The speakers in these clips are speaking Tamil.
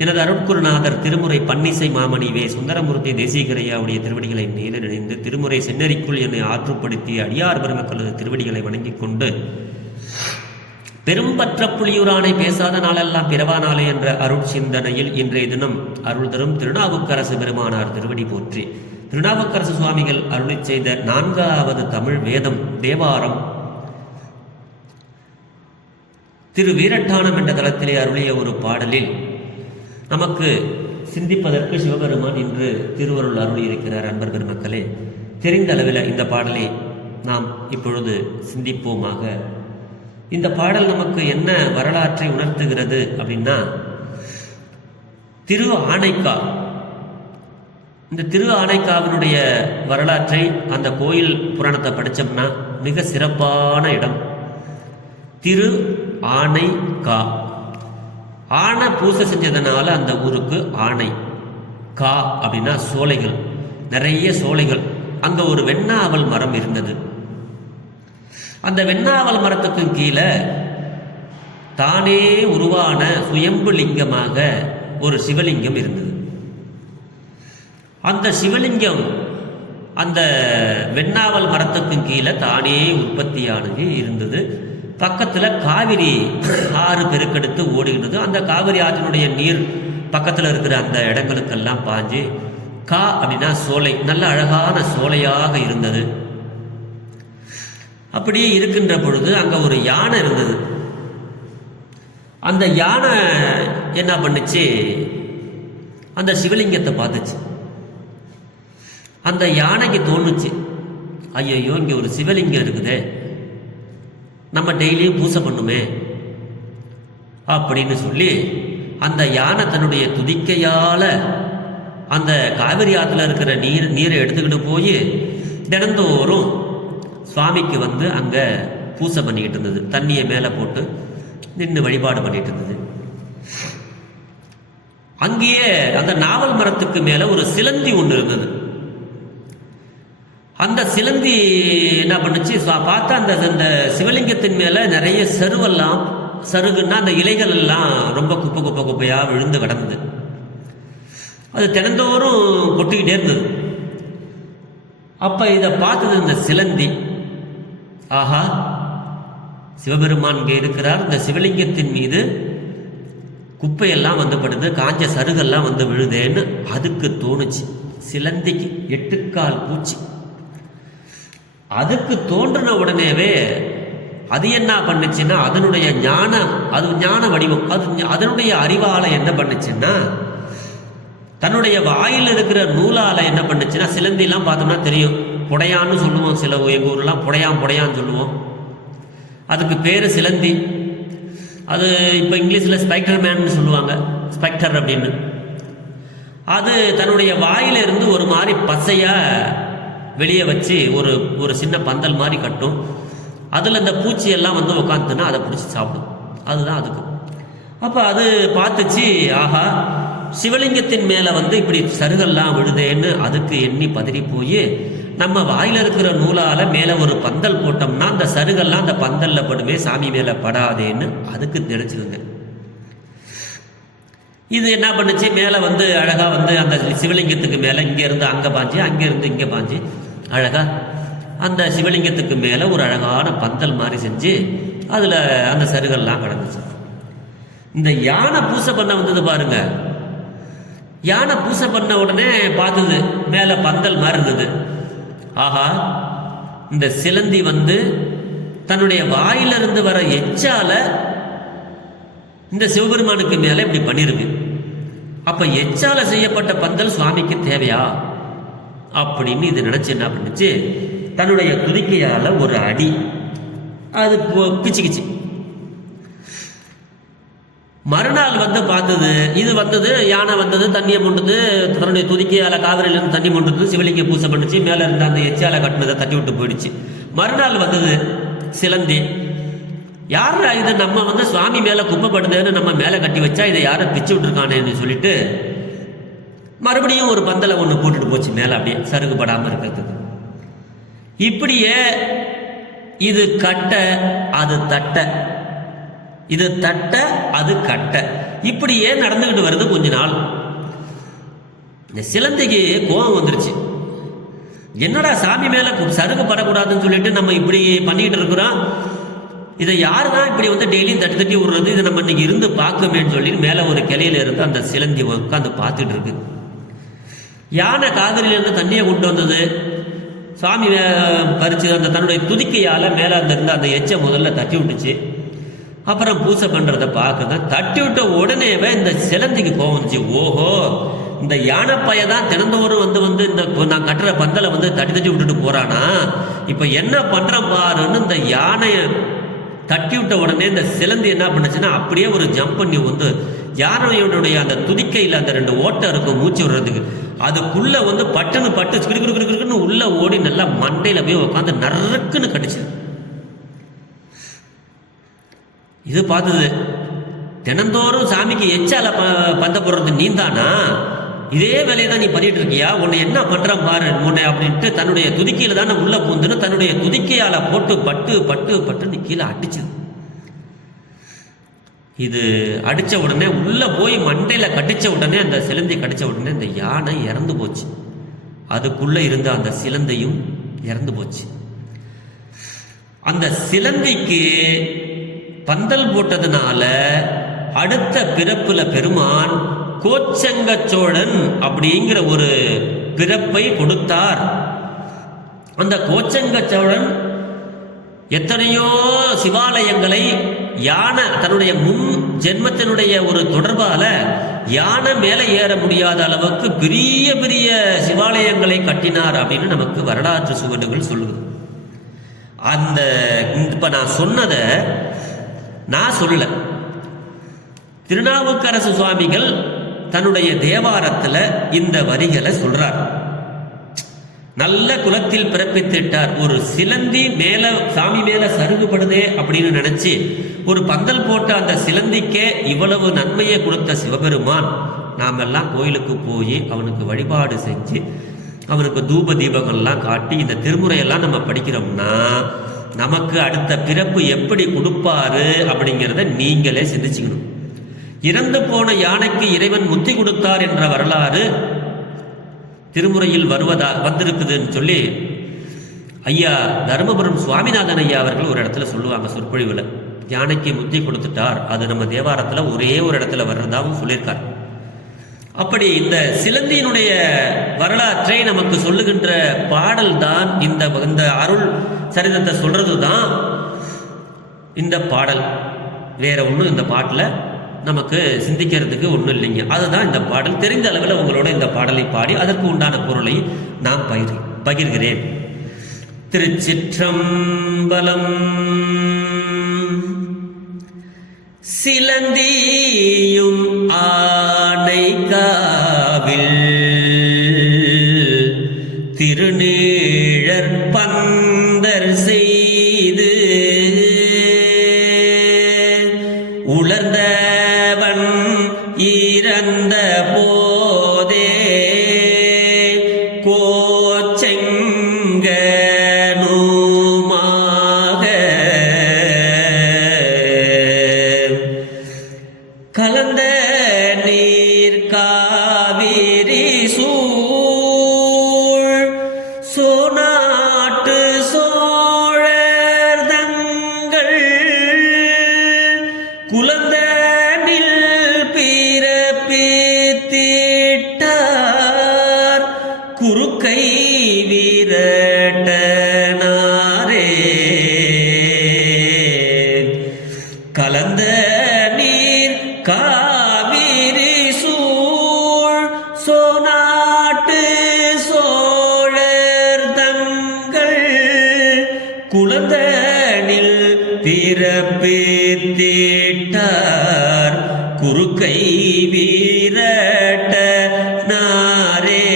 எனது அருட்குருநாதர் திருமுறை பன்னிசை மாமணி வே. சுந்தரமூர்த்தி தேசிகரையாவுடைய திருவடிகளை நேர நினைந்து திருமுறை சென்னறிக்குள் என்னை ஆற்றுப்படுத்தி அடியார் பெருமக்களது திருவடிகளை வணங்கிக் கொண்டு பெரும்பற்ற புலியூரானை பேசாத நாளெல்லாம் பிறவா நாளே என்ற அருள் சிந்தனையில் இன்றைய தினம் அருள் தரும் திருநாவுக்கரசு பெருமானார் திருவடி போற்றி. திருநாவுக்கரசு சுவாமிகள் அருளி செய்த நான்காவது தமிழ் வேதம் தேவாரம் திரு வீரட்டானம் என்ற தளத்திலே அருளிய ஒரு பாடலில் நமக்கு சிந்திப்பதற்கு சிவபெருமான் இன்று திருவருள் அருள் இருக்கிறார் அன்பர் பெருமக்களே. தெரிந்த அளவில் இந்த பாடலை நாம் இப்பொழுது சிந்திப்போமாக. இந்த பாடல் நமக்கு என்ன வரலாற்றை உணர்த்துகிறது அப்படின்னா திரு ஆணைக்கா இந்த திரு ஆணைக்காவினுடைய வரலாற்றை அந்த கோயில் புராணத்தை படித்தோம்னா மிக சிறப்பான இடம். திரு ஆணைக்கா ஆனை பூசை செஞ்சதுனால அந்த ஊருக்கு ஆனை கா அப்படின்னா சோலைகள். நிறைய சோலைகள். அங்க ஒரு வெண்ணாவல் மரம் இருந்தது. அந்த வெண்ணாவல் மரத்துக்கு கீழே தானே உருவான சுயம்பு லிங்கமாக ஒரு சிவலிங்கம் இருந்தது. அந்த சிவலிங்கம் அந்த வெண்ணாவல் மரத்துக்கு கீழே தானே உற்பத்தியானது இருந்தது. பக்கத்தில் காவிரி ஆறு பெருக்கெடுத்து ஓடுகின்றது. அந்த காவிரி ஆற்றினுடைய நீர் பக்கத்தில் இருக்கிற அந்த இடங்களுக்கெல்லாம் பாஞ்சு கா அப்படின்னா சோலை நல்ல அழகான சோலையாக இருந்தது. அப்படியே இருக்கின்ற பொழுது அங்கே ஒரு யானை இருந்தது. அந்த யானை என்ன பண்ணுச்சு? அந்த சிவலிங்கத்தை பார்த்துச்சு. அந்த யானைக்கு தோணுச்சு ஐயோ இங்கே ஒரு சிவலிங்கம் இருக்குதே. நம்ம டெய்லியும் பூசை பண்ணுமே. அப்படின்னு சொல்லி அந்த யானை தன்னுடைய துதிக்கையால் அந்த காவிரி ஆற்றுல இருக்கிற நீர் நீரை எடுத்துக்கிட்டு போய் தினந்தோறும் சுவாமிக்கு வந்து அங்கே பூசை பண்ணிக்கிட்டு இருந்தது. தண்ணியை மேலே போட்டு நின்று வழிபாடு பண்ணிட்டு இருந்தது. அங்கேயே அந்த நாவல் மரத்துக்கு மேலே ஒரு சிலந்தி ஒன்று இருந்தது. அந்த சிலந்தி என்ன பண்ணுச்சு? பார்த்தா அந்த அந்த சிவலிங்கத்தின் மேலே நிறைய சருவெல்லாம் சருகுன்னா அந்த இலைகள் எல்லாம் ரொம்ப குப்பை குப்பை குப்பையாக விழுந்து கிடந்தது. அது தினந்தோறும் கொட்டிக்கிட்டே இருந்தது. அப்போ இதை பார்த்தது இந்த சிலந்தி. ஆஹா சிவபெருமான் இங்கே இருக்கிறார். இந்த சிவலிங்கத்தின் மீது குப்பையெல்லாம் வந்து படுது காஞ்ச சருகெல்லாம் வந்து விழுதேன்னு அதுக்கு தோணுச்சு. சிலந்திக்கு எட்டுக்கால் பூச்சி. அதுக்கு தோன்றின உடனேவே அது என்ன பண்ணுச்சுன்னா அதனுடைய ஞானம் அது ஞான வடிவம் அது அதனுடைய அறிவால் என்ன பண்ணுச்சுன்னா தன்னுடைய வாயில் இருக்கிற நூலால் என்ன பண்ணுச்சுன்னா சிலந்திலாம் பார்த்தோம்னா தெரியும். புடையான்னு சொல்லுவோம் சில எங்கள் ஊர்லாம் புடையான் புடையான்னு சொல்லுவோம். அதுக்கு பேர் சிலந்தி. அது இப்போ இங்கிலீஷில் ஸ்பெக்டர் மேன்னு சொல்லுவாங்க ஸ்பெக்டர் அப்படின்னு. அது தன்னுடைய வாயிலிருந்து ஒரு மாதிரி பசையாக வெளியே வச்சு ஒரு ஒரு சின்ன பந்தல் மாதிரி கட்டும். அதில் இந்த பூச்சி எல்லாம் வந்து உக்காந்துன்னா அதை பிடிச்சி சாப்பிடும். அதுதான் அதுக்கு. அப்போ அது பார்த்துச்சு ஆஹா சிவலிங்கத்தின் மேலே வந்து இப்படி சருகெல்லாம் விழுதேன்னு அதுக்கு எண்ணி பதறி போய் நம்ம வாயில் இருக்கிற நூலால் மேலே ஒரு பந்தல் போட்டோம்னா அந்த சருகெல்லாம் அந்த பந்தல்ல படுமே சாமி மேலே படாதேன்னு அதுக்கு நினச்சிருங்க. இது என்ன பண்ணுச்சு? மேலே வந்து அழகாக வந்து அந்த சிவலிங்கத்துக்கு மேலே இங்கேருந்து அங்கே பாஞ்சு அங்கேருந்து இருந்து பாஞ்சு. அழகா? அந்த சிவலிங்கத்துக்கு மேலே ஒரு அழகான பந்தல் மாதிரி செஞ்சு அதில் அந்த சருகெல்லாம் கிடந்துச்சு. இந்த யானை பூசை பண்ண வந்தது பாருங்க. யானை பூசை பண்ண உடனே பார்த்தது மேலே பந்தல் மாதிரி இருந்தது. ஆஹா இந்த சிலந்தி வந்து தன்னுடைய வாயிலிருந்து வர எச்சால இந்த சிவபெருமானுக்கு மேலே இப்படி பண்ணியிருக்கு அப்போ எச்சால செய்யப்பட்ட பந்தல் சுவாமிக்கு தேவையா? அப்படின்னு இது நினச்சி என்ன பண்ணுச்சு? தன்னுடைய துதிக்கையால் ஒரு அடி. அது பிச்சு கிச்சு. மறுநாள் வந்து பார்த்தது இது வந்தது யானை வந்தது தண்ணியை முண்டுது தன்னுடைய துதிக்கையால் காவிரியிலேருந்து தண்ணி முண்டுது சிவலிங்க பூசை பண்ணுச்சு மேலே இருந்த அந்த எச்சால கட்டினதை தட்டி விட்டு போயிடுச்சு. மறுநாள் வந்தது சிலந்தி. யாரா இதை? நம்ம வந்து சுவாமி மேலே குப்பப்படுதுன்னு நம்ம மேலே கட்டி வச்சா இதை யாரை பிச்சு விட்டுருக்கானேன்னு சொல்லிட்டு மறுபடியும் ஒரு பந்தலை ஒன்று போட்டுட்டு போச்சு மேலே அப்படியே சருகுப்படாமல் இருக்கிறதுக்கு. இப்படியே இது கட்ட அது தட்ட. இது தட்ட அது கட்ட. இப்படியே நடந்துகிட்டு வருது கொஞ்ச நாள். இந்த சிலந்தைக்கு கோபம் வந்துருச்சு. என்னடா சாமி மேல சருகு படக்கூடாதுன்னு சொல்லிட்டு நம்ம இப்படி பண்ணிக்கிட்டு இருக்கிறோம். இதை யாரு தான் இப்படி வந்து டெய்லியும் தட்டி தட்டி விடுறது? இதை நம்ம இன்னைக்கு இருந்து பார்க்கமேன்னு சொல்லி மேலே ஒரு கிளையில இருந்து அந்த சிலந்தி உட்காந்து பார்த்துட்டு இருக்கு. யானை காவிரியிலேருந்து தண்ணியை கொண்டு வந்தது. சுவாமி வே- பறிச்சு அந்த தன்னுடைய துதிக்கையால் மேலே அந்த இருந்த அந்த எச்சை முதல்ல தட்டி விட்டுச்சு. அப்புறம் பூசை பண்ணுறத பார்க்குங்க தட்டி விட்ட உடனேவே இந்த சிலந்திக்கு கோவம் வந்துச்சு. ஓஹோ இந்த யானை பைய தான் தினந்தோறும் வந்து வந்து இந்த நான் கட்டுற பந்தலை வந்து தட்டி தட்டி விட்டுட்டு போறானா? இப்போ என்ன பண்ணுறேன் பாருன்னு இந்த யானையை தட்டி விட்ட உடனே இந்த சிலந்தி என்ன பண்ணுச்சுன்னா அப்படியே ஒரு ஜம்ப் பண்ணி வந்து யானையுடைய அந்த துதிக்கையில் அந்த ரெண்டு ஓட்டை இருக்கும் மூச்சு விடுறதுக்கு. அதுக்குள்ள வந்து பட்டுன்னு பட்டு கிடு உள்ள ஓடி நல்லா மண்டையில போய் உட்காந்து நறுக்குன்னு கடிச்சது இது பார்த்தது தினந்தோறும் சாமிக்கு எச்சால ப பந்த போடுறது நீந்தானா? இதே வேலையை தான் நீ பண்ணிட்டு இருக்கியா உன்னை என்ன பண்றான் பாரு உன்னை அப்படின்ட்டு தன்னுடைய துதிக்கையில் தானே உள்ள பூந்துன்னு தன்னுடைய துதிக்கையால போட்டு பட்டு பட்டு பட்டுன்னு கீழே அடிச்சுது. இது அடித்த உடனே உள்ளே போய் மண்டையில் கடித்த உடனே அந்த சிலந்தி கடித்த உடனே இந்த யானை இறந்து போச்சு. அதுக்குள்ளே இருந்த அந்த சிலந்தையும் இறந்து போச்சு. அந்த சிலந்திக்கு பந்தல் போட்டதுனால அடுத்த பிறப்பில் பெருமான் கோச்சங்க சோழன் அப்படிங்கிற ஒரு பிறப்பை கொடுத்தார். அந்த கோச்சங்க சோழன் எத்தனையோ சிவாலயங்களை யானை தன்னுடைய முன் ஜென்மத்தினுடைய ஒரு தொடர்பால யானை மேலே ஏற முடியாத அளவுக்கு பெரிய பெரிய சிவாலயங்களை கட்டினார் அப்படின்னு நமக்கு வரலாற்று சுவடுகள் சொல்லுது. அந்த இப்ப நான் சொன்னதை நான் சொல்லல. திருநாவுக்கரசு சுவாமிகள் தன்னுடைய தேவாரத்துல இந்த வரிகளை சொல்றார். நல்ல குலத்தில் பிறப்பித்துட்டார். ஒரு சிலந்தி மேல சாமி மேல சருகுபடுதே அப்படின்னு நினைச்சு ஒரு பந்தல் போட்ட அந்த சிலந்திக்கே இவ்வளவு நன்மையை கொடுத்த சிவபெருமான் நாமெல்லாம் கோயிலுக்கு போய் அவனுக்கு வழிபாடு செஞ்சு அவனுக்கு தூப தீபங்கள்லாம் காட்டி இந்த திருமுறையெல்லாம் நம்ம படிக்கிறோம்னா நமக்கு அடுத்த பிறப்பு எப்படி கொடுப்பாரு அப்படிங்கிறத நீங்களே சிந்திச்சுக்கணும். இறந்து போன யானைக்கு இறைவன் முத்தி கொடுத்தார் என்ற வரலாறு திருமுறையில் வருவதா வந்திருக்குதுன்னு சொல்லி ஐயா தருமபுரம் சுவாமிநாதன் ஐயா அவர்கள் ஒரு இடத்துல சொல்லுவாங்க சொற்பொழிவில். யானைக்கு முத்தி கொடுத்துட்டார். அது நம்ம தேவாரத்தில் ஒரே ஒரு இடத்துல வர்றதாகவும் சொல்லியிருக்கார். அப்படி இந்த சிலந்தியினுடைய வரலாற்றை நமக்கு சொல்லுகின்ற பாடல் தான் இந்த இந்த அருள் சரிதத்தை சொல்றது தான் இந்த பாடல். வேற ஒன்றும் இந்த பாட்டில் நமக்கு சிந்திக்கிறதுக்கு ஒன்றும் இல்லைங்க. அதுதான் இந்த பாடல். தெரிந்த அளவில் உங்களோட இந்த பாடலை பாடி அதற்கு உண்டான பொருளை நான் பகிர் பகிர்கிறேன். திருச்சிற்றம்பலம் சிலந்தி না பிறப்பு தீட்டார் குறுக்கை வீரட்ட நாரே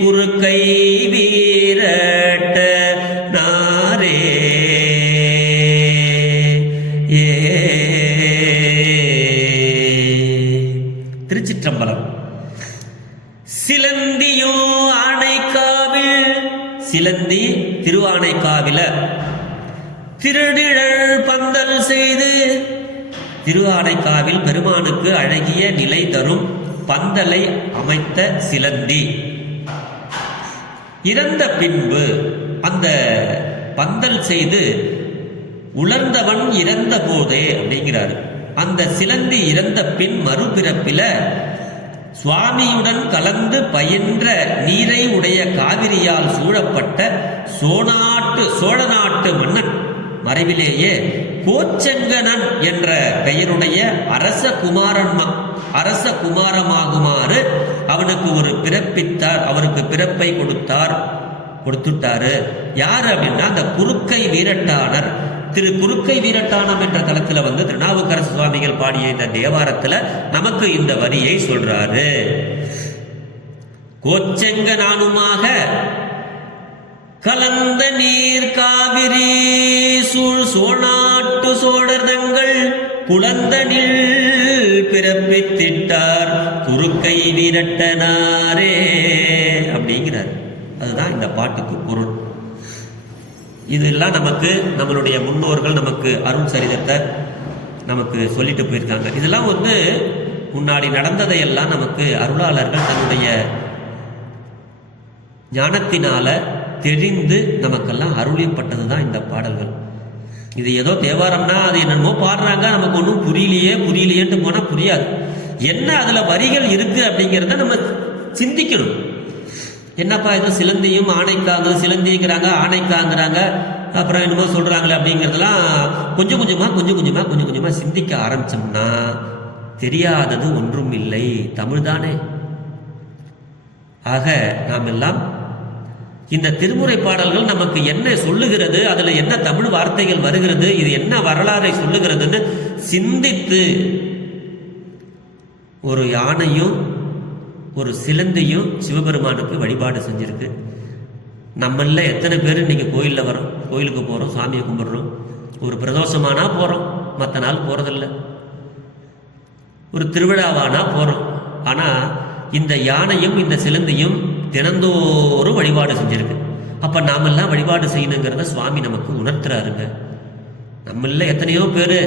குறுக்கை வீரட்ட நாரே. ஏ. திருச்சிற்றம்பலம். சிலந்தியோ ஆணைக்காவில் சிலந்தி திருவானைக்காவில திருநிழல் பந்தல் செய்து திருவானைக்காவில் பெருமானுக்கு அழகிய நிலை தரும் பந்தலை அமைத்த சிலந்தி. இறந்த பின்பு அந்த பந்தல் செய்து உலர்ந்தவன் இறந்த போதே அப்படிங்கிறாரு. அந்த சிலந்தி இறந்த பின் மறுபிறப்பில சுவாமியுடன் கலந்து பயின்ற நீரை உடைய காவிரியால் சூழப்பட்ட சோனாட்டு சோழ நாட்டு மன்னன் மறைவிலேயே கோச்செங்கனன் என்ற பெயருடைய அரச குமாரன் அரச குமாரமாகுமாறு அவனுக்கு ஒரு பிறப்பித்தார் அவருக்கு பிறப்பை கொடுத்தார் கொடுத்துட்டாரு. யார் அப்படின்னா அந்த குறுக்கை வீரட்டானர் திரு குறுக்கை வீரட்டானம் என்ற தளத்துல வந்து திருநாவுக்கரசு சுவாமிகள் பாடிய இந்த தேவாரத்துல நமக்கு இந்த வரியை சொல்றாரு. கோச்செங்க நானுமாக கலந்த நீர் காவிரி சூழ் சோநாட்டு சோழர்கள் குளந்தனில் பிறப்பித்திட்டார். குறுக்கை விரட்டனாரே அப்படிங்கிறார். அதுதான் இந்த பாட்டுக்கு பொருள். இதெல்லாம் நமக்கு நம்மளுடைய முன்னோர்கள் நமக்கு அருண் சரிதத்தை நமக்கு சொல்லிட்டு போயிருக்காங்க. இதெல்லாம் வந்து முன்னாடி நடந்ததையெல்லாம் நமக்கு அருளாளர்கள் தன்னுடைய ஞானத்தினால தெரிந்து நமக்கெல்லாம் அருளியப்பட்டது தான் இந்த பாடல்கள். இது ஏதோ தேவாரம்னா அது என்னென்னமோ பாடுறாங்க நமக்கு ஒன்றும் புரியலையே புரியலையேன்ட்டு போனால் புரியாது. என்ன அதில் வரிகள் இருக்குது அப்படிங்கிறத நம்ம சிந்திக்கணும். என்னப்பா இது சிலந்தியும் ஆணைக்காங்குது சிலந்திங்கிறாங்க ஆணைக்காங்கிறாங்க அப்புறம் என்னமோ சொல்கிறாங்களே அப்படிங்கிறதெல்லாம் கொஞ்சம் கொஞ்சமாக கொஞ்சம் கொஞ்சமாக கொஞ்சம் கொஞ்சமாக சிந்திக்க ஆரம்பிச்சோம்னா தெரியாதது ஒன்றும் இல்லை தமிழ் தானே ஆக நாம் எல்லாம் இந்த திருமுறை பாடல்கள் நமக்கு என்ன சொல்லுகிறது அதுல என்ன தமிழ் வார்த்தைகள் வருகிறது இது என்ன வரலாறை சொல்லுகிறதுன்னு சிந்தித்து ஒரு யானையும் ஒரு சிலந்தையும் சிவபெருமானுக்கு வழிபாடு செஞ்சிருக்கு. நம்மள எத்தனை பேர் இன்னைக்கு கோயிலில் வரோம் கோயிலுக்கு போகிறோம் சாமியை கும்பிடுறோம் ஒரு பிரதோஷமானா போகிறோம் மற்ற நாள் போகிறதில்ல ஒரு திருவிழாவானா போகிறோம் ஆனால் இந்த யானையும் இந்த சிலந்தையும் தினந்தோறும் வழிபாடு செஞ்சிருக்கு. அப்போ நாமெல்லாம் வழிபாடு செய்யணுங்கிறத சுவாமி நமக்கு உணர்த்துறாருங்க. நம்மள எத்தனையோ பேர்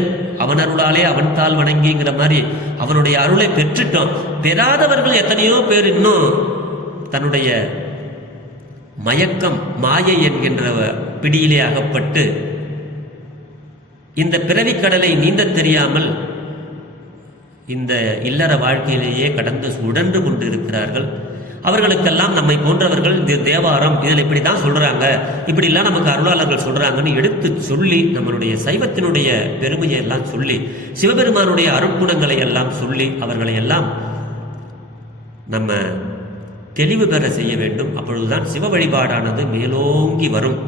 அவன் அருளாலே அவன் தாள் வணங்கிங்கிற மாதிரி அவனுடைய அருளை பெற்றுட்டோம். பெறாதவர்கள் எத்தனையோ பேர் இன்னும் தன்னுடைய மயக்கம் மாயை என்கின்ற பிடியிலே அகப்பட்டு இந்த பிறவி கடலை நீந்த தெரியாமல் இந்த இல்லற வாழ்க்கையிலேயே கடந்து உடன்று கொண்டு இருக்கிறார்கள் அவர்களுக்கெல்லாம் நம்மை போன்றவர்கள் இந்த தேவாரம் இதில் இப்படி தான் சொல்கிறாங்க இப்படிலாம் நமக்கு அருளாளர்கள் சொல்கிறாங்கன்னு எடுத்து சொல்லி நம்மளுடைய சைவத்தினுடைய பெருமையை எல்லாம் சொல்லி சிவபெருமானுடைய அருட்குணங்களை எல்லாம் சொல்லி அவர்களை எல்லாம் நம்ம தெளிவு பெற செய்ய வேண்டும். அப்பொழுதுதான் சிவ வழிபாடானது மேலோங்கி வரும்.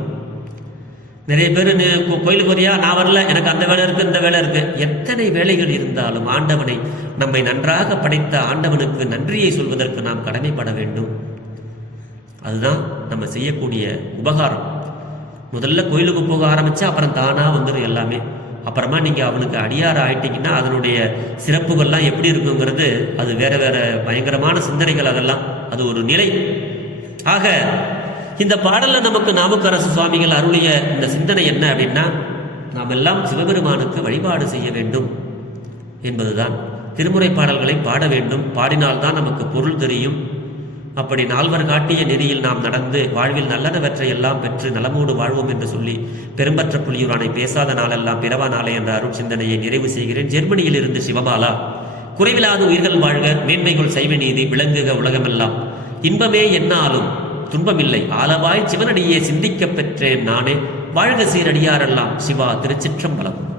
நிறைய பேர் கோயிலுக்கு வரியா நான் வரல. எனக்கு அந்த வேலை இருக்கு இந்த வேலை இருக்கு. எத்தனை வேலைகள் இருந்தாலும் ஆண்டவனை நம்மை நன்றாக படைத்த ஆண்டவனுக்கு நன்றியை சொல்வதற்கு நாம் கடமைப்பட வேண்டும். அதுதான் நம்ம செய்யக்கூடிய உபகாரம். முதல்ல கோயிலுக்கு போக ஆரம்பிச்சா அப்புறம் தானா வந்துடும் எல்லாமே. அப்புறமா நீங்க அவனுக்கு அடியார ஆயிட்டீங்கன்னா அதனுடைய சிறப்புகள்லாம் எப்படி இருக்குங்கிறது அது வேற வேற பயங்கரமான சிந்தனைகள் அதெல்லாம். அது ஒரு நிலை. ஆக இந்த பாடலில் நமக்கு நாவுக்கரசு சுவாமிகள் அருளிய இந்த சிந்தனை என்ன அப்படின்னா நாம் எல்லாம் சிவபெருமானுக்கு வழிபாடு செய்ய வேண்டும் என்பதுதான். திருமுறை பாடல்களை பாட வேண்டும். பாடினால்தான் நமக்கு பொருள் தெரியும். அப்படி நால்வர் காட்டிய நெறியில் நாம் நடந்து வாழ்வில் நல்லனவற்றை எல்லாம் பெற்று நலமோடு வாழ்வோம் என்று சொல்லி பெரும்பற்ற புலியூரானை பேசாத நாளெல்லாம் பிறவா நாளே என்ற அருள் சிந்தனையை நிறைவு செய்கிறேன். ஜெர்மனியில் இருந்து சிவபாலா. குறைவிலாத உயிர்கள் வாழ்க மேன்மைகள் செய்வ நீதி விளங்குக உலகமெல்லாம். இன்பமே என்னாலும் துன்பமில்லை. ஆலவாய் சிவனடியே சிந்திக்கப் பெற்றேன் நானே. வாழ்க சீரடியாரெல்லாம் சிவா திருச்சிற்றம்பலம்.